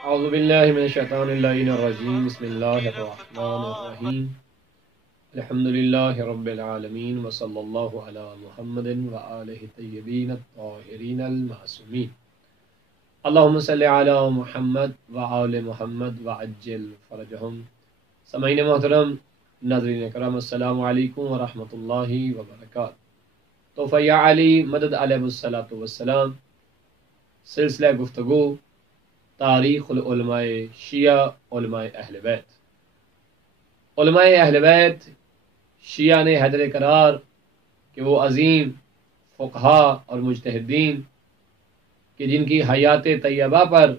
اعوذ باللہ من الشیطان اللعین الرجیم بسم اللہ الرحمن الرحیم الحمد للہ رب العالمین وصلی اللہ علی محمد وآلہ الطیبین الطاہرین المعصومین اللہم صلی علی محمد وآل محمد وعجل فرجہم۔ سامعین محترم، ناظرین کرام، السلام علیکم ورحمۃ اللہ وبرکاتہ۔ تحفہ یا علی مدد علیہ الصلاۃ والسلام، سلسلہ گفتگو تاریخ العلماء شیعہ علماء اہل بیت۔ علماء اہل بیت شیعہ نے حیدر قرار کہ وہ عظیم فقہا اور مجتہدین کہ جن کی حیات طیبہ پر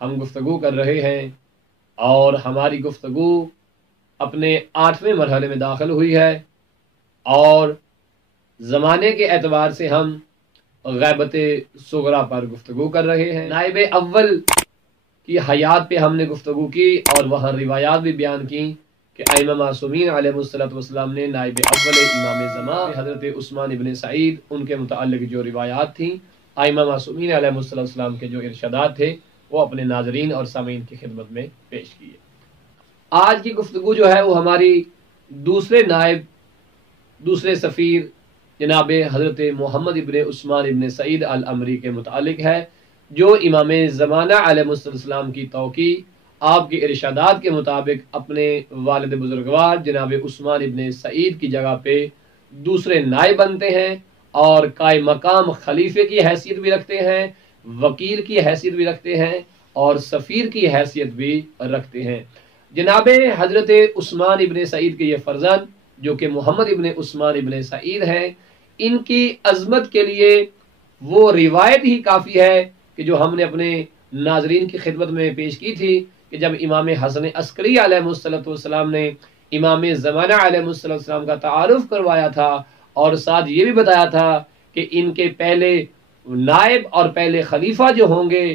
ہم گفتگو کر رہے ہیں، اور ہماری گفتگو اپنے 8ویں مرحلے میں داخل ہوئی ہے، اور زمانے کے اعتبار سے ہم غیبت صغرا پر گفتگو کر رہے ہیں۔ نائب اول کی حیات پہ ہم نے گفتگو کی اور وہاں روایات بھی بیان کی کہ ائمہ معصومین علیہ السلام نے نائب اول امام زمان حضرت عثمان ابن سعید ان کے متعلق جو روایات تھیں، ائمہ معصومین علیہ السلام کے جو ارشادات تھے، وہ اپنے ناظرین اور سامعین کی خدمت میں پیش کیے۔ آج کی گفتگو جو ہے وہ ہماری دوسرے سفیر جناب حضرت محمد ابن عثمان ابن سعید العمری کے متعلق ہے، جو امام زمانہ علیہ السلام کی توقیع آپ کے ارشادات کے مطابق اپنے والد بزرگوار جناب عثمان ابن سعید کی جگہ پہ دوسرے نائب بنتے ہیں، اور قائم مقام خلیفے کی حیثیت بھی رکھتے ہیں، وکیل کی حیثیت بھی رکھتے ہیں، اور سفیر کی حیثیت بھی رکھتے ہیں۔ جناب حضرت عثمان ابن سعید کے یہ فرزند جو کہ محمد ابن عثمان ابن سعید ہیں، ان کی عظمت کے لیے وہ روایت ہی کافی ہے کہ جو ہم نے اپنے ناظرین کی خدمت میں پیش کی تھی کہ جب امام حسن عسکری علیہ السلام نے امام زمانہ علیہ السلام کا تعارف کروایا تھا، اور ساتھ یہ بھی بتایا تھا کہ ان کے پہلے نائب اور پہلے خلیفہ جو ہوں گے،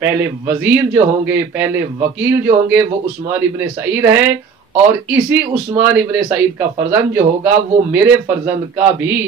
پہلے وزیر جو ہوں گے، پہلے وکیل جو ہوں گے، وہ عثمان ابن سعید ہیں، اور اسی عثمان ابن سعید کا فرزند جو ہوگا وہ میرے فرزند کا بھی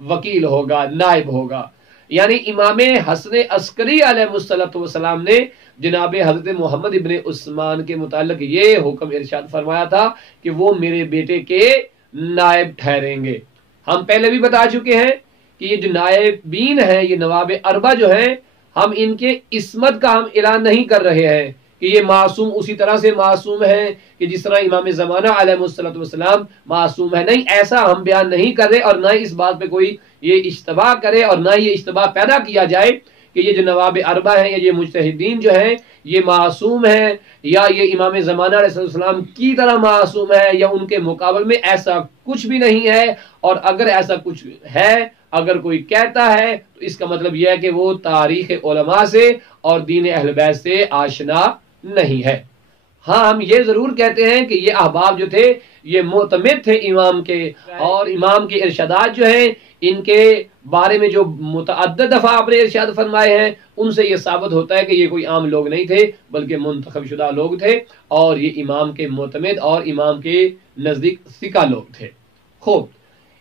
وکیل ہوگا، نائب ہوگا۔ یعنی امام حسن عسکری علیہ السلام نے جناب حضرت محمد ابن عثمان کے متعلق یہ حکم ارشاد فرمایا تھا کہ وہ میرے بیٹے کے نائب ٹھہریں گے۔ ہم پہلے بھی بتا چکے ہیں کہ یہ جو نائبین ہیں، یہ نواب اربع جو ہیں، ہم ان کے عصمت کا ہم اعلان نہیں کر رہے ہیں کہ یہ معصوم اسی طرح سے معصوم ہے کہ جس طرح امام زمانہ علیہ السلام معصوم ہے، نہیں، ایسا ہم بیان نہیں کر رہے، اور نہ اس بات پہ کوئی یہ اشتباہ کرے، اور نہ یہ اشتباہ پیدا کیا جائے کہ یہ جو نواب اربع ہیں یا یہ مجتہدین جو ہیں یہ معصوم ہیں، یا یہ امام زمانہ علیہ السلام کی طرح معصوم ہے، یا ان کے مقابل میں ایسا کچھ بھی نہیں ہے۔ اور اگر ایسا کچھ ہے، اگر کوئی کہتا ہے، تو اس کا مطلب یہ ہے کہ وہ تاریخ علماء سے اور دین اہل بیت سے آشنا نہیں ہے۔ ہاں، ہم یہ ضرور کہتے ہیں کہ یہ احباب جو تھے یہ معتمد تھے امام کے، اور امام کے ارشادات جو ہیں ان کے بارے میں جو متعدد دفعہ آپ نے ارشاد فرمائے ہیں، ان سے یہ ثابت ہوتا ہے کہ یہ کوئی عام لوگ نہیں تھے بلکہ منتخب شدہ لوگ تھے، اور یہ امام کے معتمد اور امام کے نزدیک ثقہ لوگ تھے۔ خوب،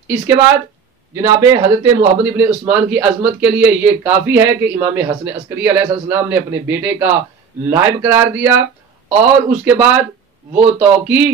اس کے بعد جناب حضرت محمد ابن عثمان کی عظمت کے لیے یہ کافی ہے کہ امام حسن عسکری علیہ السلام نے اپنے بیٹے کا نائب قرار دیا، اور اس کے بعد وہ توقیع،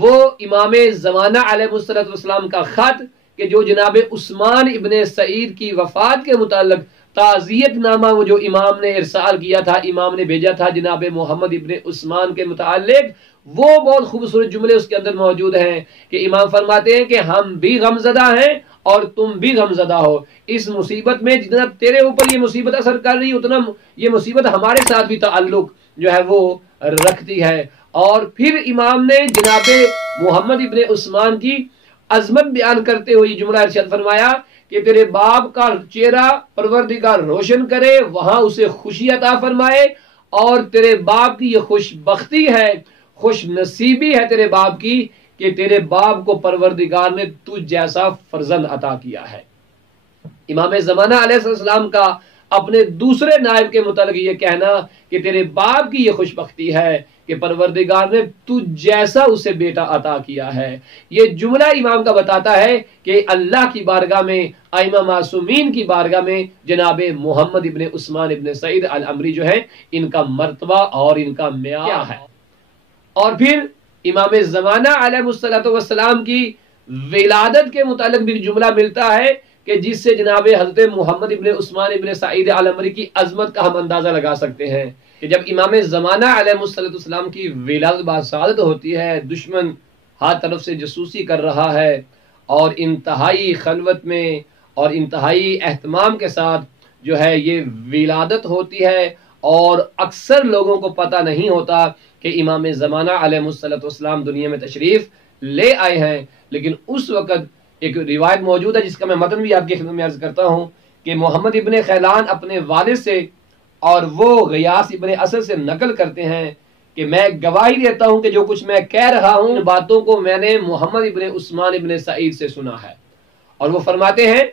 وہ امام زمانہ علیہ السلام کا خط کہ جو جناب عثمان ابن سعید کی وفات کے متعلق تعزیت نامہ وہ جو امام نے ارسال کیا تھا، امام نے بھیجا تھا جناب محمد ابن عثمان کے متعلق، وہ بہت خوبصورت جملے اس کے اندر موجود ہیں کہ امام فرماتے ہیں کہ ہم بھی غمزدہ ہیں اور تم بھی غمزدہ ہو۔ اس مصیبت میں جتنا تیرے اوپر یہ مصیبت اثر کر رہی، اتنا یہ مصیبت ہمارے ساتھ بھی تعلق جو ہے وہ رکھتی ہے۔ اور پھر امام نے جناب محمد ابن عثمان کی عظمت بیان کرتے ہوئے یہ جملہ ارشاد فرمایا کہ تیرے باپ کا چہرہ پروردگار روشن کرے، وہاں اسے خوشی عطا فرمائے، اور تیرے باپ کی یہ خوش بختی ہے، خوش نصیبی ہے تیرے باپ کی کہ تیرے باپ کو پروردگار نے تجھ جیسا فرزند عطا کیا ہے۔ امام زمانہ علیہ السلام کا اپنے دوسرے نائب کے متعلق یہ کہنا کہ تیرے باپ کی یہ خوش بختی ہے کہ کہ پروردگار نے تجھ جیسا اسے بیٹا عطا کیا ہے۔ یہ جملہ امام کا بتاتا ہے کہ اللہ کی بارگاہ میں، ائمہ معصومین کی بارگاہ میں جناب محمد ابن عثمان ابن سعید العمری جو ہے، ان کا مرتبہ اور ان کا معیار ہے۔ اور پھر امام زمانہ علیہ الصلوۃ والسلام کی ولادت کے متعلق بھی جملہ ملتا ہے کہ جس سے جناب حضرت محمد ابن عثمان ابن سعید العمری کی عظمت کا ہم اندازہ لگا سکتے ہیں کہ جب امام زمانہ علیہ الصلوۃ والسلام کی ولادت باسعادت ہوتی ہے، دشمن ہر طرف سے جاسوسی کر رہا ہے اور انتہائی خلوت میں اور انتہائی اہتمام کے ساتھ جو ہے یہ ولادت ہوتی ہے، اور اکثر لوگوں کو پتہ نہیں ہوتا کہ امام زمانہ علیہ الصلوۃ والسلام دنیا میں تشریف لے آئے ہیں۔ لیکن اس وقت ایک روایت موجود ہے جس کا میں متن بھی آپ کی خدمت میں عرض کرتا ہوں کہ محمد ابن خیلان اپنے والد سے اور وہ غیاث ابن اسد سے نقل کرتے ہیں کہ میں گواہی دیتا ہوں کہ جو کچھ میں کہہ رہا ہوں ان باتوں کو میں نے محمد ابن عثمان ابن سعید سے سنا ہے۔ اور وہ فرماتے ہیں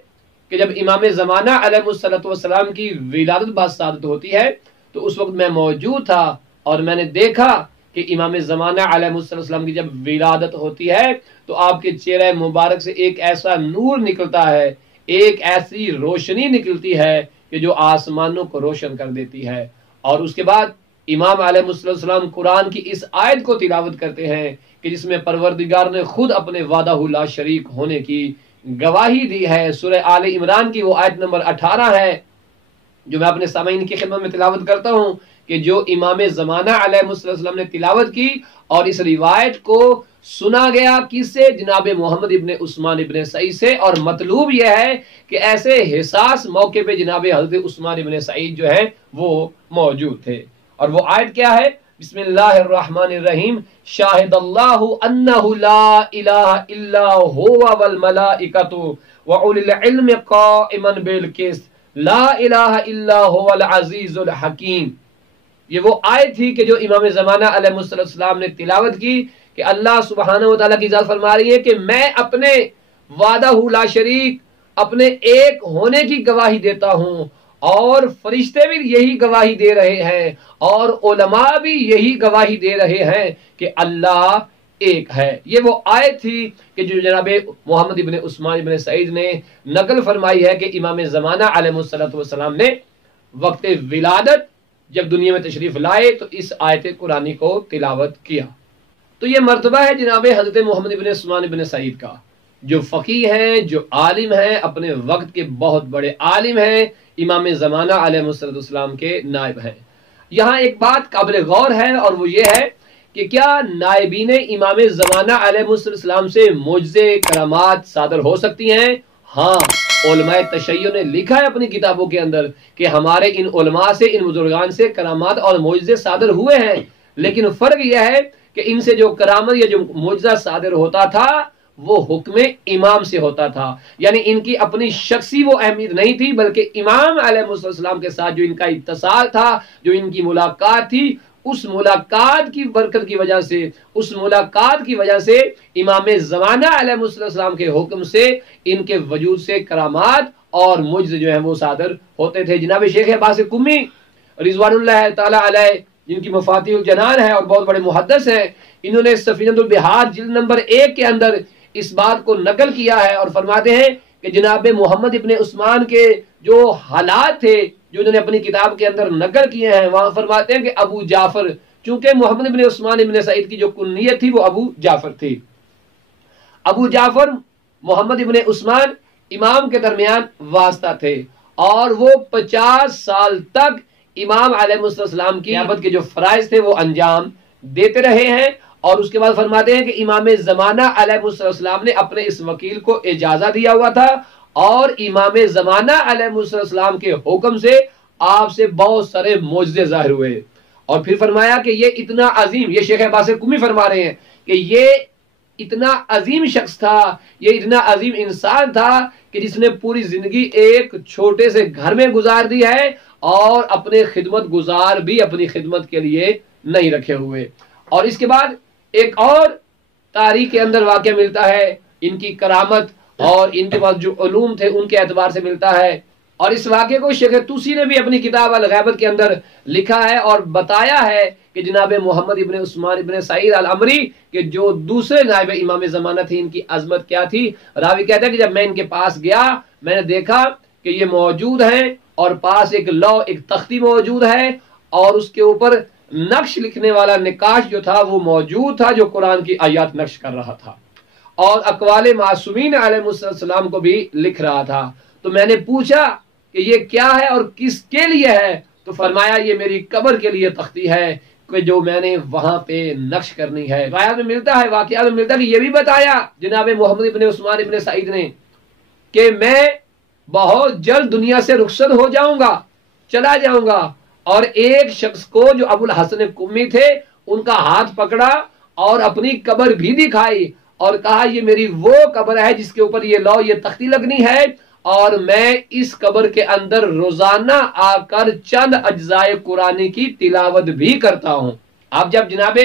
کہ جب امام زمانہ علیہ الصلوۃ والسلام کی ولادت باسعادت ہوتی ہے تو اس وقت میں موجود تھا اور میں نے دیکھا کہ امام زمانہ علیہ السلام کی جب ولادت ہوتی ہے تو آپ کے چہرہ مبارک سے ایک ایسا نور نکلتا ہے، ایک ایسی روشنی نکلتی ہے کہ جو آسمانوں کو روشن کر دیتی ہے۔ اور اس کے بعد امام علیہ السلام قرآن کی اس آیت کو تلاوت کرتے ہیں کہ جس میں پروردگار نے خود اپنے وحدہ لا شریک ہونے کی گواہی دی ہے۔ سورہ آل عمران کی وہ آیت نمبر 18 ہے جو میں اپنے سامعین کی خدمت میں تلاوت کرتا ہوں کہ جو امام زمانہ علیہ السلام نے تلاوت کی، اور اس روایت کو سنا گیا کس سے؟ جناب محمد ابن عثمان ابن سعید سے۔ اور مطلوب یہ ہے کہ ایسے حساس موقع پہ جناب حضرت عثمان ابن سعید جو ہے وہ موجود تھے۔ اور وہ آیت کیا ہے؟ بسم اللہ الرحمن الرحیم، شاہد اللہ انہ لا الہ الا ہوا والملائکۃ وأولی العلم قائما بالقسط لا الہ الا هو العزیز الحکیم۔ یہ وہ آیت تھی کہ جو امام زمانہ علیہ السلام نے تلاوت کی کہ اللہ سبحانہ و تعالیٰ کی ذات فرما رہی ہے کہ میں اپنے وحدہ لا شریک، اپنے ایک ہونے کی گواہی دیتا ہوں، اور فرشتے بھی یہی گواہی دے رہے ہیں، اور علماء بھی یہی گواہی دے رہے ہیں کہ اللہ ایک ہے۔ یہ وہ آیت تھی کہ جو جناب محمد ابن عثمان ابن سعید نے نقل فرمائی ہے کہ امام زمانہ علیہ السلام نے وقت ولادت جب دنیا میں تشریف لائے تو اس آیت قرآنی کو تلاوت کیا۔ تو یہ مرتبہ ہے جناب حضرت محمد ابن عثمان ابن سعید کا، جو فقیہ ہیں، جو عالم ہیں، اپنے وقت کے بہت بڑے عالم ہیں، امام زمانہ علیہ السلام کے نائب ہیں۔ یہاں ایک بات قابل غور ہے اور وہ یہ ہے کہ کیا نائبین امام زمانہ علیہ السلام سے معجزے کرامات صادر ہو سکتی ہیں؟ ہاں، علماء تشیع نے لکھا ہے اپنی کتابوں کے اندر کہ ہمارے ان علماء سے، ان بزرگان سے کرامات اور معجزے صادر ہوئے ہیں، لیکن فرق یہ ہے کہ ان سے جو کرامت یا جو معجزہ صادر ہوتا تھا وہ حکم امام سے ہوتا تھا، یعنی ان کی اپنی شخصی وہ اہمیت نہیں تھی، بلکہ امام علیہ السلام کے ساتھ جو ان کا اتصال تھا، جو ان کی ملاقات تھی، اس ملاقات کی برکت کی وجہ سے، اس ملاقات کی وجہ سے امام زمانہ علیہ السلام کے حکم سے ان کے وجود سے کرامات اور معجزے جو ہیں وہ صادر ہوتے تھے۔ جناب شیخ عباس قمی رضوان اللہ تعالی علیہ، جن کی مفاتیح الجنان ہے اور بہت بڑے محدث ہیں، انہوں نے سفینۃ البحار جلد نمبر 1 کے اندر اس بات کو نقل کیا ہے اور فرماتے ہیں کہ جناب محمد ابن عثمان کے جو حالات تھے جو انہوں نے اپنی کتاب کے اندر نقل کیے ہیں، وہاں فرماتے ہیں کہ ابو جعفر، چونکہ محمد ابن عثمان ابن سعید کی جو کنیت تھی وہ ابو جعفر تھی، ابو جعفر محمد ابن عثمان امام کے درمیان واسطہ تھے، اور وہ 50 سال تک امام علیہ السلام کی نیابت کے جو فرائض تھے وہ انجام دیتے رہے ہیں۔ اور اس کے بعد فرماتے ہیں کہ امام زمانہ علیہ السلام نے اپنے اس وکیل کو اجازہ دیا ہوا تھا، اور امام زمانہ علیہ السلام کے حکم سے آپ سے بہت سارے معجزے ظاہر ہوئے۔ اور پھر فرمایا کہ یہ اتنا عظیم، یہ شیخ عباس قمی فرما رہے ہیں کہ یہ اتنا عظیم شخص تھا، یہ اتنا عظیم انسان تھا کہ جس نے پوری زندگی ایک چھوٹے سے گھر میں گزار دی ہے، اور اپنے خدمت گزار بھی اپنی خدمت کے لیے نہیں رکھے ہوئے۔ اور اس کے بعد ایک اور تاریخ کے اندر واقعہ ملتا ہے ان کی کرامت اور ان کے پاس جو علوم تھے ان کے اعتبار سے ملتا ہے اور اس واقعے کو شیخ توسی نے بھی اپنی کتاب الغیبت کے اندر لکھا ہے اور بتایا ہے کہ جناب محمد ابن عثمان ابن سعید العمری کہ جو دوسرے نائب امام زمانہ تھے، ان کی عظمت کیا تھی۔ راوی کہتا ہے کہ جب میں ان کے پاس گیا، میں نے دیکھا کہ یہ موجود ہیں اور پاس ایک ایک تختی موجود ہے اور اس کے اوپر نقش لکھنے والا نقاش جو تھا وہ موجود تھا، جو قرآن کی آیات نقش کر رہا تھا اور اقوال معصومین علیہ السلام کو بھی لکھ رہا تھا۔ تو میں نے پوچھا کہ یہ کیا ہے اور کس کے لیے ہے؟ تو فرمایا یہ میری قبر کے لیے تختی ہے کہ جو میں نے وہاں پہ نقش کرنی ہے۔ روایات میں ملتا ہے، واقعات میں ملتا ہے کہ یہ بھی بتایا جناب محمد ابن عثمان ابن سعید نے کہ میں بہت جلد دنیا سے رخصت ہو جاؤں گا، چلا جاؤں گا، اور ایک شخص کو جو ابو الحسن قمی تھے ان کا ہاتھ پکڑا اور اپنی قبر بھی دکھائی اور کہا یہ میری وہ قبر ہے جس کے اوپر یہ تختی لگنی ہے، اور میں اس قبر کے اندر روزانہ آ کر چند اجزائے قرآن کی تلاوت بھی کرتا ہوں۔ اب جب جناب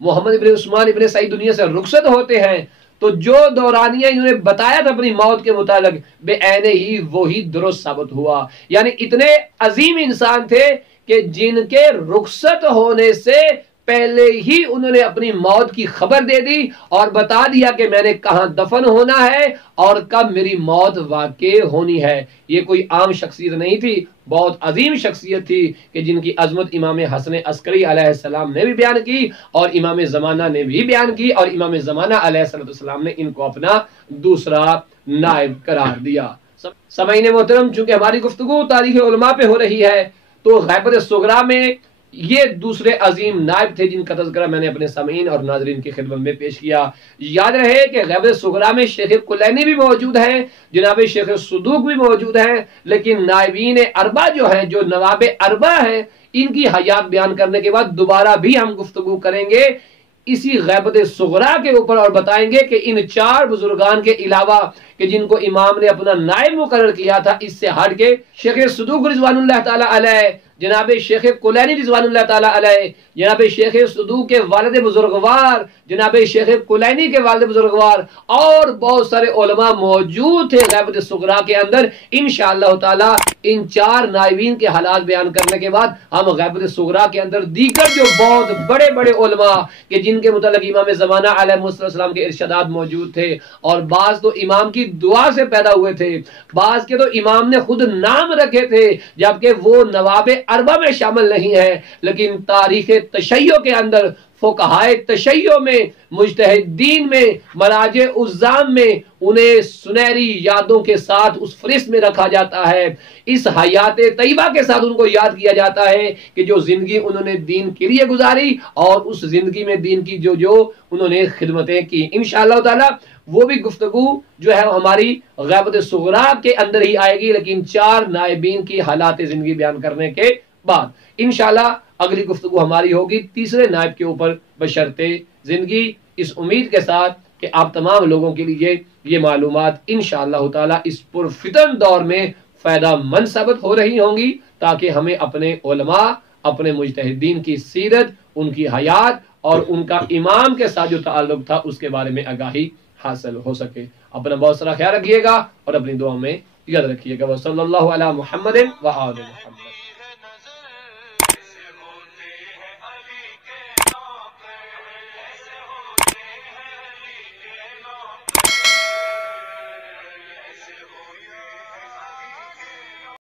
محمد ابن عثمان ابن سعید دنیا سے رخصت ہوتے ہیں تو جو دورانیہ انہوں نے بتایا تھا اپنی موت کے متعلق بے عین ہی وہی درست ثابت ہوا۔ یعنی اتنے عظیم انسان تھے کہ جن کے رخصت ہونے سے پہلے ہی انہوں نے اپنی موت کی خبر دے دی اور بتا دیا کہ میں نے کہاں دفن ہونا ہے اور کب میری موت واقع ہونی ہے۔ یہ کوئی عام شخصیت نہیں تھی، بہت عظیم شخصیت تھی کہ جن کی عظمت امام حسن عسکری علیہ السلام نے بھی بیان کی اور امام زمانہ نے بھی بیان کی، اور امام زمانہ علیہ السلام نے ان کو اپنا دوسرا نائب قرار دیا۔ سامعین محترم، چونکہ ہماری گفتگو تاریخ علماء پہ ہو رہی ہے تو غیبت صغریٰ میں یہ دوسرے عظیم نائب تھے جن کا تذکرہ میں نے اپنے سامعین اور ناظرین کی خدمت میں پیش کیا۔ یاد رہے کہ غیبت صغریٰ میں شیخ کلینی بھی موجود ہیں، جناب شیخ صدوق بھی موجود ہیں، لیکن نائبین اربع جو ہیں، جو نواب اربع ہیں، ان کی حیات بیان کرنے کے بعد دوبارہ بھی ہم گفتگو کریں گے اسی غیبت صغریٰ کے اوپر اور بتائیں گے کہ ان چار بزرگان کے علاوہ کہ جن کو امام نے اپنا نائب مقرر کیا تھا، اس سے ہٹ کے شیخ صدوق رضوان اللہ تعالی علیہ، جناب شیخ کلینی رضوان اللہ تعالی علیہ، جناب شیخ صدوق کے والد بزرگوار، جناب شیخ کلینی کے والد بزرگوار اور بہت سارے علماء موجود تھے غیبت صغریٰ کے اندر۔ انشاءاللہ تعالی ان چار نائبین کے حالات بیان کرنے کے بعد ہم غیبت صغریٰ کے اندر دیگر جو بہت بڑے بڑے علماء کہ جن کے متعلق امام زمانہ علیہ السلام کے ارشادات موجود تھے، اور بعض تو امام کی دعا سے پیدا ہوئے تھے، بعض کے تو امام نے خود نام رکھے تھے جبکہ وہ نواب اربع میں شامل نہیں ہے، لیکن تاریخ تشیع کے اندر، فقہائے تشیع میں، مجتہدین میں، مراجع عظام میں انہیں سنہری یادوں کے ساتھ اس فہرست میں رکھا جاتا ہے، اس حیات طیبہ کے ساتھ ان کو یاد کیا جاتا ہے کہ جو زندگی انہوں نے دین کے لیے گزاری اور اس زندگی میں دین کی جو انہوں نے خدمتیں کی۔ انشاءاللہ تعالی وہ بھی گفتگو جو ہے ہماری غیبت صغریٰ کے اندر ہی آئے گی، لیکن چار نائبین کی حالات زندگی بیان کرنے کے بعد انشاءاللہ اگلی گفتگو ہماری ہوگی تیسرے نائب کے اوپر بشرط زندگی، اس امید کے ساتھ کہ آپ تمام لوگوں کے لیے یہ معلومات انشاءاللہ تعالی اس پرفتن دور میں فائدہ مند ثابت ہو رہی ہوں گی، تاکہ ہمیں اپنے علماء، اپنے مجتہدین کی سیرت، ان کی حیات اور ان کا امام کے ساتھ جو تعلق تھا اس کے بارے میں آگاہی حاصل ہو سکے۔ اپنا بہت سارا خیال رکھیے گا اور اپنی دعاؤں میں یاد رکھیے گا۔ وصلی اللہ علی محمد و آل محمد۔